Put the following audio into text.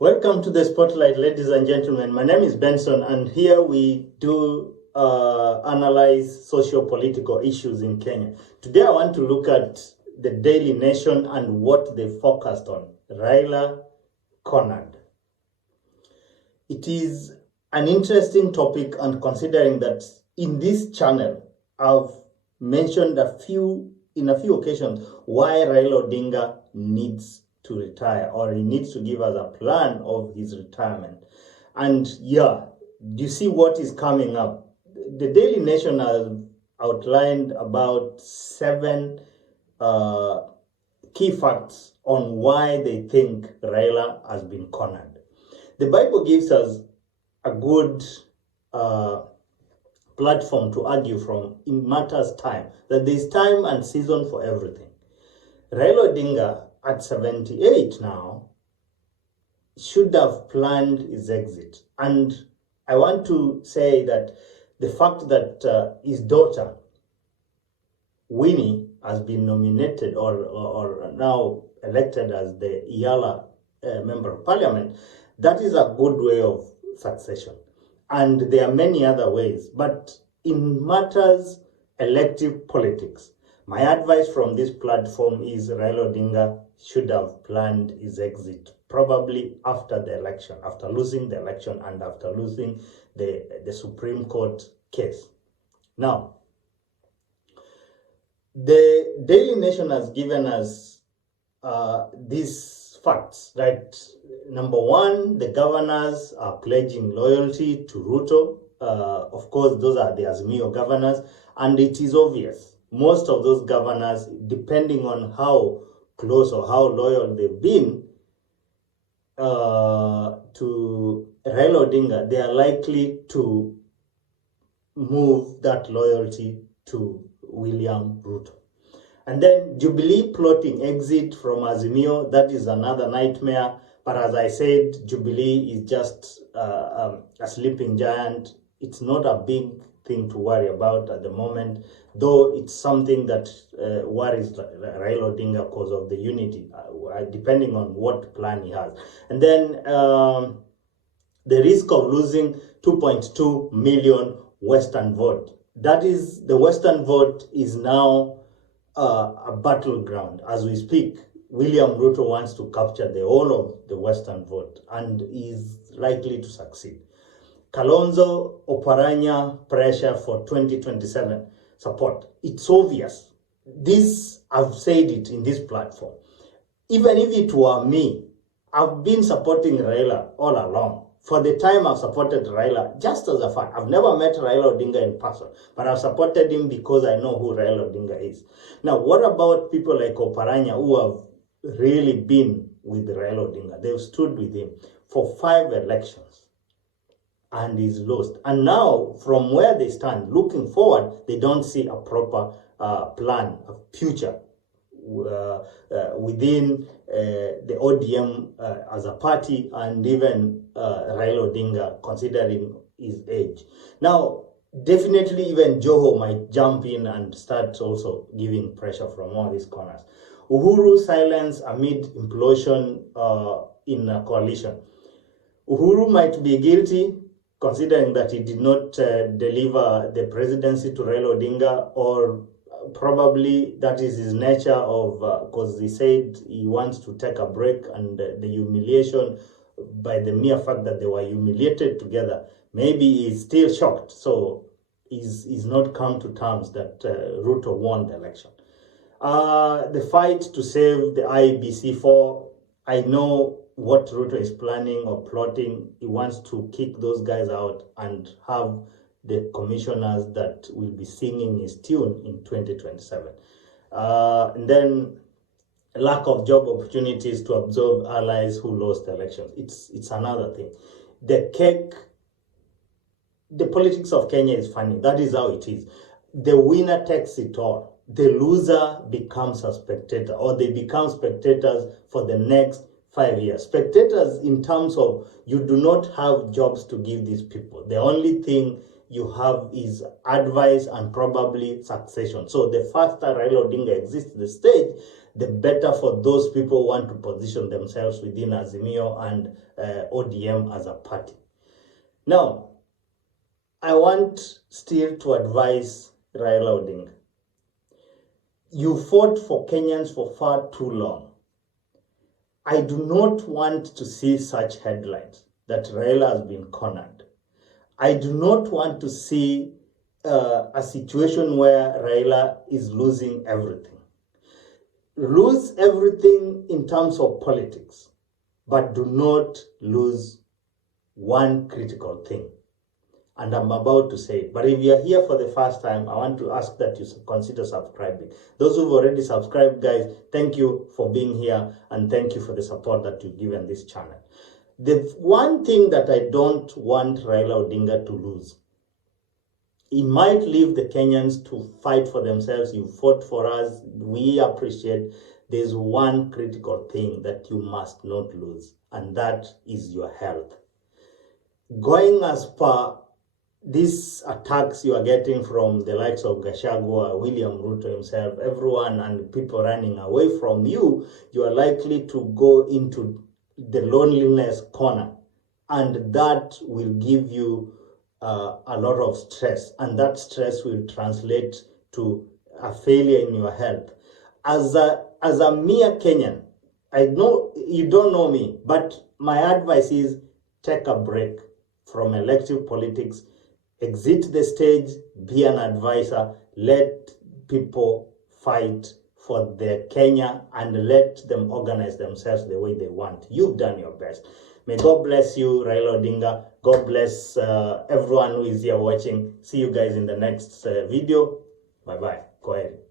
Welcome to the Spotlight, ladies and gentlemen. My name is Benson, and here we do analyze socio-political issues in Kenya. Today I want to look at the Daily Nation and what they focused on. Raila cornered. It is an interesting topic, and considering that in this channel I've mentioned in a few occasions why Raila Odinga needs to retire, or he needs to give us a plan of his retirement. And yeah, do you see what is coming up? The Daily Nation has outlined about 7 key facts on why they think Raila has been cornered. The Bible gives us a good platform to argue from in matters time, that there's time and season for everything. Raila Odinga, at 78 now, should have planned his exit. And I want to say that the fact that his daughter, Winnie, has been nominated or now elected as the Iyala Member of Parliament, that is a good way of succession. And there are many other ways. But in matters elective politics, my advice from this platform is Raila Odinga should have planned his exit, probably after the election, after losing the election and after losing the Supreme Court case. Now, the Daily Nation has given us these facts, right? Number one, the governors are pledging loyalty to Ruto. Of course, those are the Azimio governors, and it is obvious. Most of those governors, depending on how close or how loyal they've been to Raila Odinga, they are likely to move that loyalty to William Ruto. And then Jubilee plotting exit from Azimio, that is another nightmare. But as I said, Jubilee is just a sleeping giant. It's not a big thing to worry about at the moment, though it's something that worries Raila Odinga because of the unity, depending on what plan he has. And then the risk of losing 2.2 million Western vote. That is, the Western vote is now a battleground. As we speak, William Ruto wants to capture the whole of the Western vote and is likely to succeed. Kalonzo Oparanya pressure for 2027 support. It's obvious. This, I've said it in this platform. Even if it were me, I've been supporting Raila all along. For the time I've supported Raila, just as a fan. I've never met Raila Odinga in person, but I've supported him because I know who Raila Odinga is. Now, what about people like Oparanya who have really been with Raila Odinga? They've stood with him for 5 elections. And is lost. And now, from where they stand, looking forward, they don't see a proper plan, a future within the ODM as a party, and even Raila Odinga, considering his age. Now, definitely even Joho might jump in and start also giving pressure from all these corners. Uhuru silence amid implosion in a coalition. Uhuru might be guilty, considering that he did not deliver the presidency to Raila Odinga, or probably that is his nature of, because he said he wants to take a break, and the humiliation by the mere fact that they were humiliated together, maybe he's still shocked, so he's not come to terms that Ruto won the election. The fight to save the IBC4, I know what Ruto is planning or plotting. He wants to kick those guys out and have the commissioners that will be singing his tune in 2027. And then lack of job opportunities to absorb allies who lost elections. It's another thing. The politics of Kenya is funny. That is how it is. The winner takes it all. The loser becomes a spectator, or they become spectators for the next 5 years. Spectators in terms of you do not have jobs to give these people. The only thing you have is advice and probably succession. So the faster Raila Odinga exists the stage, the better for those people who want to position themselves within Azimio and ODM as a party. Now, I want still to advise Raila Odinga. You fought for Kenyans for far too long. I do not want to see such headlines that Raila has been cornered. I do not want to see a situation where Raila is losing everything. Lose everything in terms of politics, but do not lose one critical thing. And I'm about to say it. But if you're here for the first time, I want to ask that you consider subscribing. Those who've already subscribed, guys, thank you for being here and thank you for the support that you've given this channel. The one thing that I don't want Raila Odinga to lose, he might leave the Kenyans to fight for themselves. You fought for us. We appreciate. There's one critical thing that you must not lose, and that is your health. Going as per these attacks you are getting from the likes of Gachagua, William Ruto himself, everyone and people running away from you, you are likely to go into the loneliness corner. And that will give you a lot of stress. And that stress will translate to a failure in your health. As a mere Kenyan, I know you don't know me, but my advice is take a break from elective politics. Exit the stage, be an advisor, let people fight for their Kenya and let them organize themselves the way they want. You've done your best. May God bless you, Raila Odinga. God bless everyone who is here watching. See you guys in the next video. Bye-bye. Go ahead.